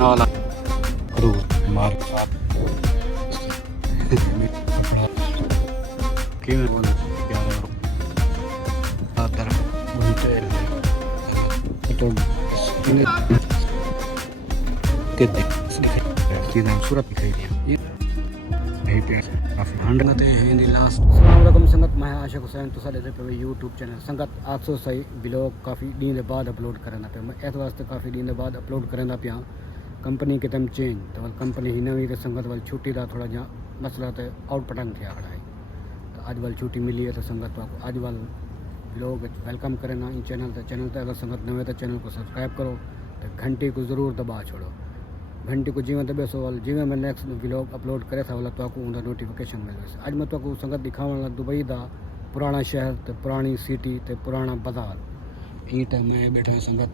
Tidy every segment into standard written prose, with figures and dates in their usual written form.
नाला क्रूज मार्ग किਵੇਂ बोल प्यारा आदर बुनते तो कितने सीधा सूरत दिखाई दिया यही पे काफ़ी हंडते हैं इन लास्ट। अस्सलाम वालेकुम संगत, मैं आशिक हुसैन तो साडे पे यूट्यूब चैनल संगत 800 सही ब्लॉग काफ़ी दिन के बाद अपलोड करना पे मैं इस वास्ते काफ़ी दिन के बाद अपलोड करना पिया। कंपनी कितम चेंज तो कंपनी ही नवी तो संगत वाल छुट्टी का थोड़ा जहाँ मसला तो आउट पटंग थे खड़ा है तो अज वाल छुट्टी मिली है तो संगत को अज वाल ब्लॉग वेलकम करना इन चैनल तो अगर संगत नवे तो चैनल को सब्सक्राइब करो तो घंटी को ज़रूर दबा छोड़ो। घंटी को जिमें दबे सो वाल जिमें मैं नेक्स्ट व्लॉग अपलोड करे था वाला तो उनका नोटिफिकेशन मिल वैसे अज मैं तो संगत दिखाने दुबई का पुराना शहर तो पुरानी सिटी तो पुराना बाजार ई टाइम मैं बैठा संगत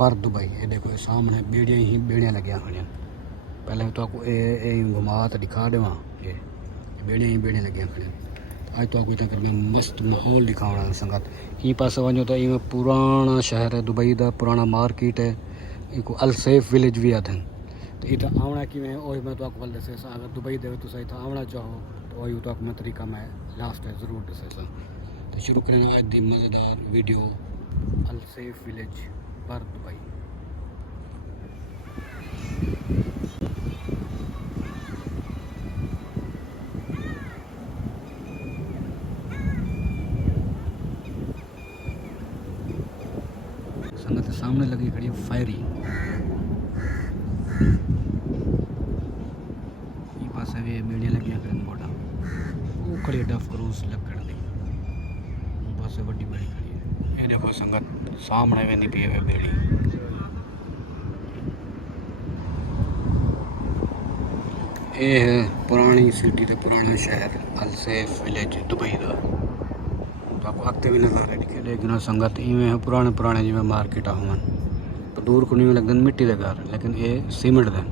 बर दुबई ये देखो सामने बेड़ियाँ ही बेड़ियाँ लगे खड़ियाँ पहले तो घुमा तो दिखा देवा ये बेड़ियाँ ही बेड़ियाँ लगे खड़ियाँ आज तो इतना कर मस्त माहौल दिखाना संगत ई पास वजो तो इवें पुराना शहर है दुबई का पुराना मार्केट है इको अल सैफ विलेज भी आते तो इतना आवना कि मैं वही मैं तो वाल दसे अगर दुबई दे तो सही था आवना चाहो तो वही तो मैं तरीका मैं लास्ट है ज़रूर दसे तो शुरू करना आज दी मज़ेदार वीडियो अल सैफ विलेज पर दुबई। संगत सामने लगी खड़ी फायरी ये पास भी बेड़ियाँ लगी खड़ी बोटा वो खड़ी डफ क्रूज लग कर दी बस बड़ी बड़ी खड़ी है ये देखो संगत सामने भी नहीं पिए बेड़ी ये है पुरानी सिटी तो पुराना शहर अल सैफ विलेज दुबई का तो आपको अगते भी नज़ारे दिखे लेकिन संगत इवें है पुराने पुराने जिमें मार्केट होवन तो दूर को नहीं लगते मिट्टी के घर लेकिन ये सीमेंट दे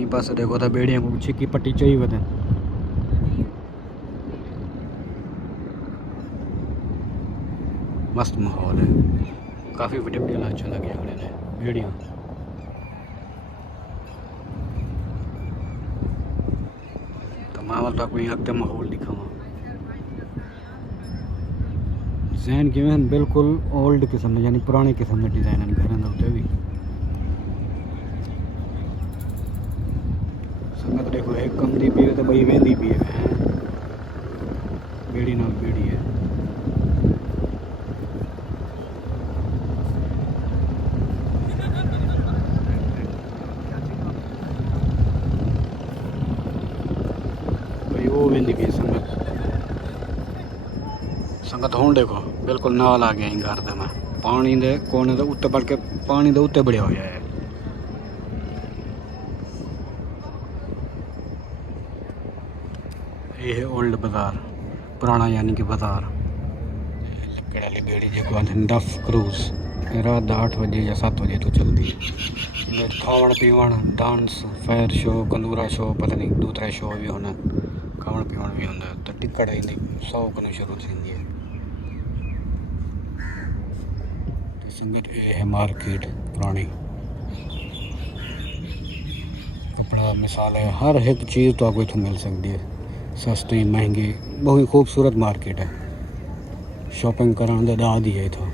ये पास देखो तो बेड़ियाँ को छिकी पट्टी चाहिए बदन मस्त माहौल है काफ़ी बड़े बड़े अच्छा लगे खड़े ने बेड़ियाँ तो मैं तो आपको यहाँ माहौल दिखावा डिज़ाइन किमें बिल्कुल ओल्ड किस्म ने यानी पुराने किस्म के डिज़ाइन हैं घर उत्ते भी संगत देखो एक कमरी पी है तो भाई वेंदी पी है बेड़ी नाल बेड़ी है वो वेंदी पी संगत हूँ देखो बिल्कुल नाल आ गया घर दे मैं पानी दे कोने दे उत्ते बढ़ के पानी दे उत्ते बढ़िया हो जाए ये है ओल्ड बाजार पुराना यानी कि बाजार लकड़ वाली बेड़ी जो डफ क्रूज रात 8 बजे या 7 बजे तो चलती है खावन पीवन डांस फायर शो कंदूरा शो पता नहीं दूसरा शो भी होना खावन पीवन भी होंगे तो टिकट ही नहीं 100 को शुरू थी है संगत ये है मार्केट पुरानी कपड़ा मिसाल है हर एक चीज़ तो आपको इतना मिल सकती है सस्ती महंगी बहुत खूबसूरत मार्केट है शॉपिंग कराने दा दी है इतना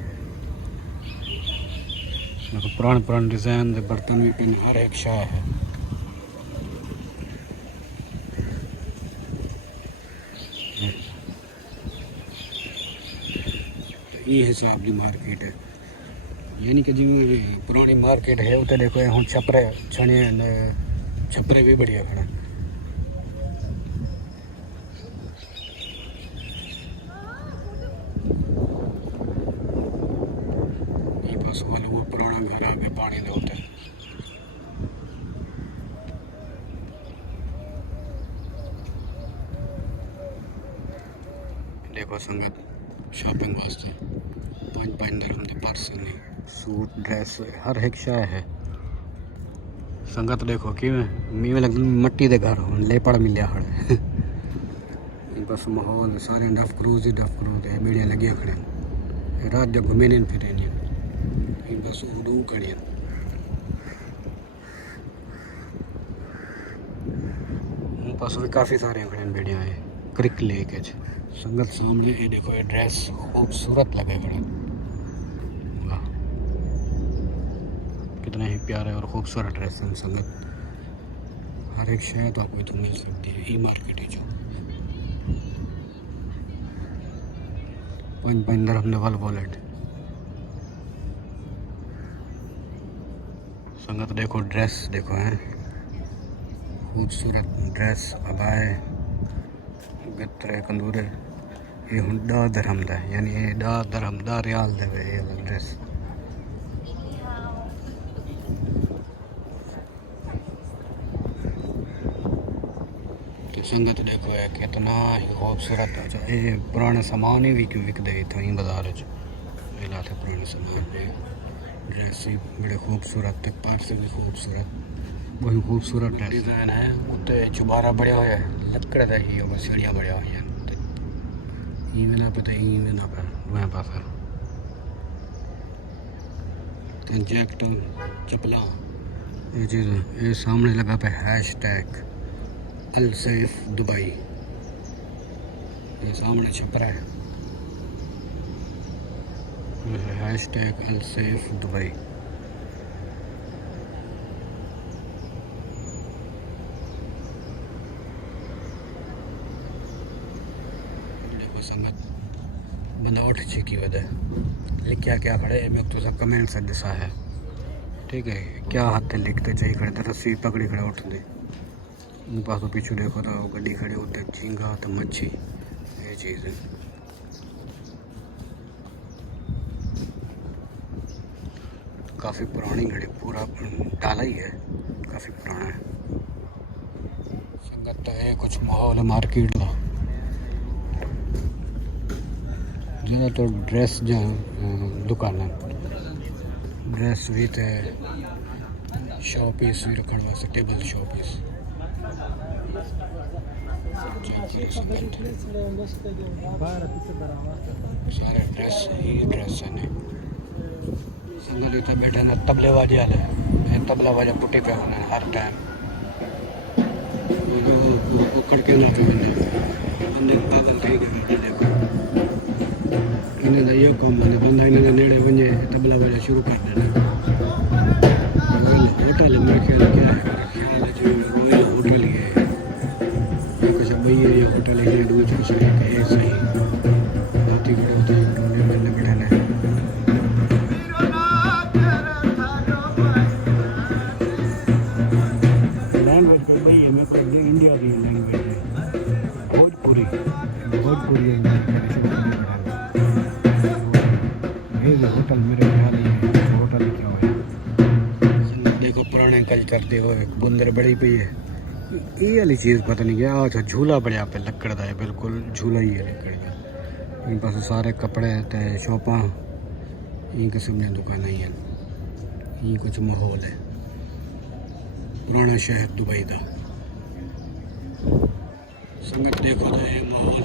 पुराने पुराने डिज़ाइन के बर्तन भी पिन हर एक शाह है ये हिसाब की मार्केट है यानी कि जिम्मे पुरानी मार्केट है उतने देखो हम छपरे छने छपरे भी बढ़िया खड़ा ये बस वाले वो पुराना घर आगे पानी दे होते देखो संगत शॉपिंग वास्ते 5 dirham के पर्स नहीं सूट ड्रेस हर एक शाय है संगत देखो कि मीवे लगती मट्टी के घर लेपड़ मिलिया खड़े बस माहौल सारे डफ क्रूज है मीडिया लगे खड़े रात जब घूमे नहीं फिर बस उदू खड़े बस भी काफ़ी सारे खड़े मीडिया है क्रिक लेक संगत सामने ये देखो ये ड्रेस खूबसूरत लगे खड़े वाह कितना ही प्यारे और खूबसूरत ड्रेस है संगत हर एक शहर तो आपको इतना मिल सकती है ई मार्केट ही जो 5 dirham लेवल वॉलेट संगत देखो ड्रेस देखो हैं खूबसूरत ड्रेस अबाए गत्रे कंदूरे ये हुन 10 dirham दा यानी ये 10 dirham 10 रियाल दे ये ड्रेस तो संगत देखो है कितना ही खूबसूरत है ये पुराने सामान ही भी क्यों विकते इतना ही बाजार मिला थे पुराने सामान में ड्रेस ही बड़े खूबसूरत पार्ट से भी खूबसूरत वही खूबसूरत डिज़ाइन है उत्ते चुबारा बढ़िया हुआ है लकड़ का ही होगा सीढ़ियाँ बढ़िया हुई हैं इवें ना पता इवें ना पर वह पास जैकेट चपला ये चीज़ ये सामने लगा पे हैशटैग अल सैफ दुबई ये सामने छप रहा है हैशटैग अल सैफ दुबई बंदा उठ चुकी वजह लिखा क्या खड़े मैं तो सब कमेंट से दिशा है ठीक है क्या हाथ लिखते चाहिए खड़े तो रस्सी पकड़ी खड़े उठ दे पास पीछे देखो तो गड्डी खड़ी होते झींगा तो मच्छी ये चीज़ है काफ़ी पुरानी घड़ी पूरा डाला ही है काफ़ी पुराना है संगत है कुछ माहौल है मार्केट का ज़्यादा तो ड्रेस जहाँ दुकान ड्रेस भी थे शो पीस भी रखने वास्ते टेबल शो पीस सारे ड्रेस ही ड्रेस है संगत इतना बैठा ना तबले वाले वाले तबला वाले पुट्टे पे होना हर टाइम उकड़ के ना पे बंदे पागल थे देखो इन्हें ये कौन बंदे बंदा इन्हें नेड़े वने तबला वाला शुरू कर देना होटल में ख्याल क्या है ख्याल है जो रॉयल होटल ही है कुछ भाई ये होटल है ये दूसरा सही है सही बहुत ही बड़े होते हैं उन्हें बंदे बैठाना है लैंग्वेज कोई भाई है मेरे को इंडिया की लैंग्वेज है भोजपुरी होटल मेरे ख्याल ही है होटल क्या हुआ देखो पुराने कल्चर दे वो बुंदर बड़ी पई है ये वाली चीज़ पता नहीं क्या अच्छा झूला बढ़िया पे लकड़ का है बिल्कुल झूला ही है लकड़ का इन पास सारे कपड़े ते शॉपां इन किस्म दी दुकानें ही हैं ये कुछ माहौल है पुराना शहर दुबई का संगत देखो तो ये माहौल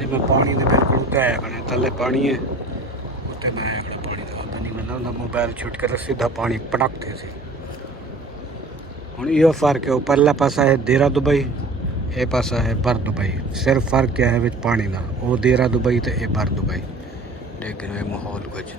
ये मैं पानी दे बिल्कुल उत्ते आया कने थल्ले पानी है उत्ते मैं आया कने पानी दा पता नहीं मैं मोबाइल छुट कर सीधा पानी पटकते सी हुण यो फर्क है परला पासा है देरा दुबई ये पासा है बर दुबई सिर्फ फर्क क्या है विच पानी का वो देरा दुबई तो ये बर दुबई लेकिन ये माहौल कुछ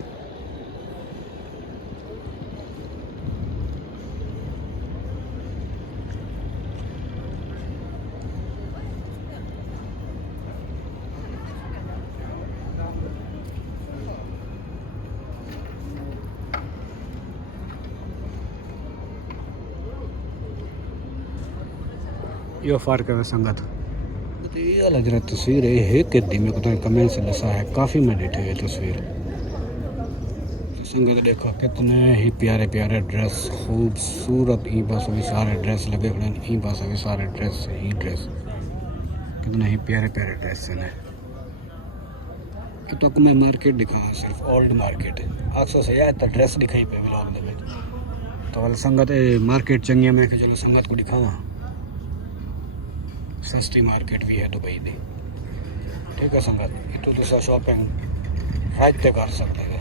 यो फर्क है संगत ये वाला जरा तस्वीर है कि मेरे को तो कमेंट से दसा है काफ़ी मैं डिटे है तस्वीर संगत देखो कितने ही प्यारे प्यारे ड्रेस खूबसूरत ही बस भी सारे ड्रेस लगे खड़े ही बस भी सारे ड्रेस ही ड्रेस कितने ही प्यारे प्यारे ड्रेस हैं तो मैं मार्केट दिखाऊँ सिर्फ ओल्ड मार्केट आखसो से यार तो ड्रेस दिखाई पे व्लॉग दे तो वाल संगत मार्केट चंगी मैं कि चलो संगत को दिखावा सस्ती मार्केट भी है दुबई दी ठीक है संगत, इतों तुसा शॉपिंग राइट कर सकते हैं।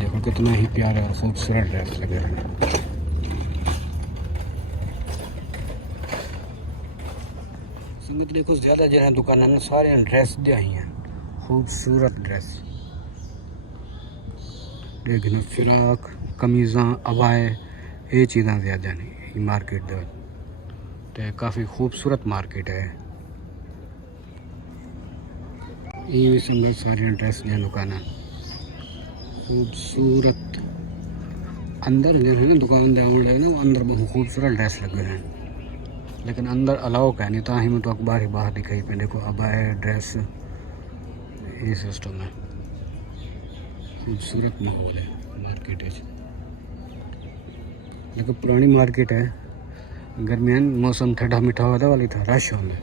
देखो कितना ही प्यारे और खूबसूरत ड्रेस लगे हैं। संगत देखो ज़्यादा जहाँ दुकान सारे ड्रेस दे आई हैं, खूबसूरत ड्रेस देखना, फिराक कमीज़ा अबाए ये चीज़ा ज़्यादा नहीं मार्केट दे, काफ़ी खूबसूरत मार्केट है ये। संगत सारी ड्रेस दी दुकान खूबसूरत, अंदर ना दुकान दे ना अंदर बहुत खूबसूरत ड्रेस लगे हैं, लेकिन अंदर अलाउ का नहीं, ताही में तो अखबार ही बाहर दिखाई पे। देखो अबाए ड्रेस ये सिस्टम है, खूबसूरत माहौल है मार्केट है, लेकिन पुरानी मार्केट है। गर्मियान मौसम ठंडा मीठा होता वाली था, रश होंगे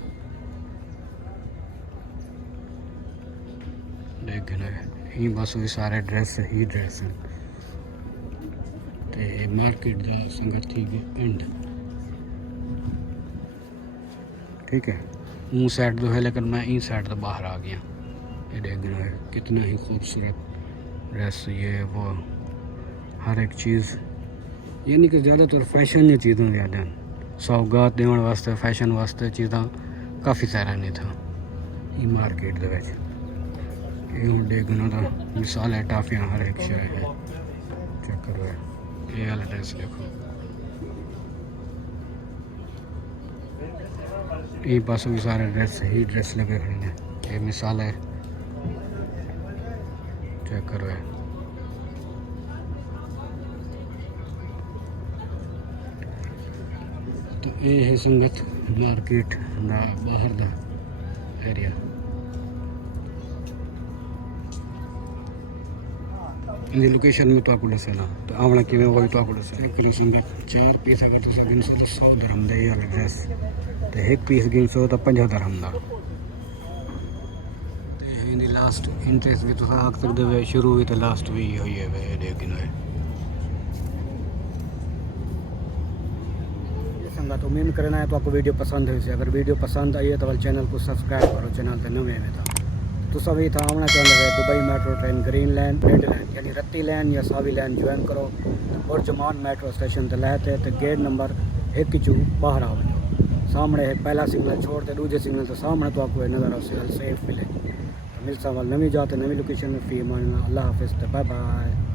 देखना ही बस वही सारे ड्रेस ही ड्रेस हैं। तो मार्केट का संगत थी एंड ठीक है, मुँह साइड तो है लेकिन मैं ई साइड तो बाहर आ गया। ये देखना है कितना ही खूबसूरत ड्रेस, ये वो हर एक चीज़, यानी कि ज़्यादातर फैशन की चीज़ों ज़्यादा सौगात देने वास्ते फैशन वास्ते चीज़ा काफ़ी सारा नहीं था ये मार्केट दे विच। ये हूँ देखना तो मिसाल है टाफियाँ हर एक शय है, चेक करो ये वाला ड्रेस देखो, ये पास भी सारे ड्रेस ही ड्रेस लगे खड़े हैं। ये मिसाल है, चेक करो है तो ये है संगत मार्केट ना बाहर दा एरिया। इन लोकेशन में तो आपको दसना तो आवना कि वो भी तो आपको दस। चेक करो संगत, 4 पीस अगर तुम गिनसो तो 100 दरहम दे वाला ड्रेस, तो 1 पीस गिनसो तो 50 दरहम दा। इन लास्ट इंटरेस्ट भी तुम आख सकते हो, शुरू भी तो लास्ट भी हुई है देखना है संगत। उम्मीद करना है तो आपको वीडियो पसंद है। अगर वीडियो पसंद आई है तो चैनल को सब्सक्राइब करो, चैनल तो नवे में था तो सभी था आना चाहते हैं Dubai metro train green line red line यानी रत्ती लाइन या सावी लाइन ज्वाइन करो और जमान मेट्रो स्टेशन से लहते तो गेट नंबर 1 चू बाहर आओ, सामने है पहला सिग्नल छोड़ते दूसरे सिग्नल तो सामने तो आपको नज़र सेफ मिले। मिलता वाल नवी जाते नवी लोकेशन में, फी मान अल्लाह हाफिज़, बाय बाय।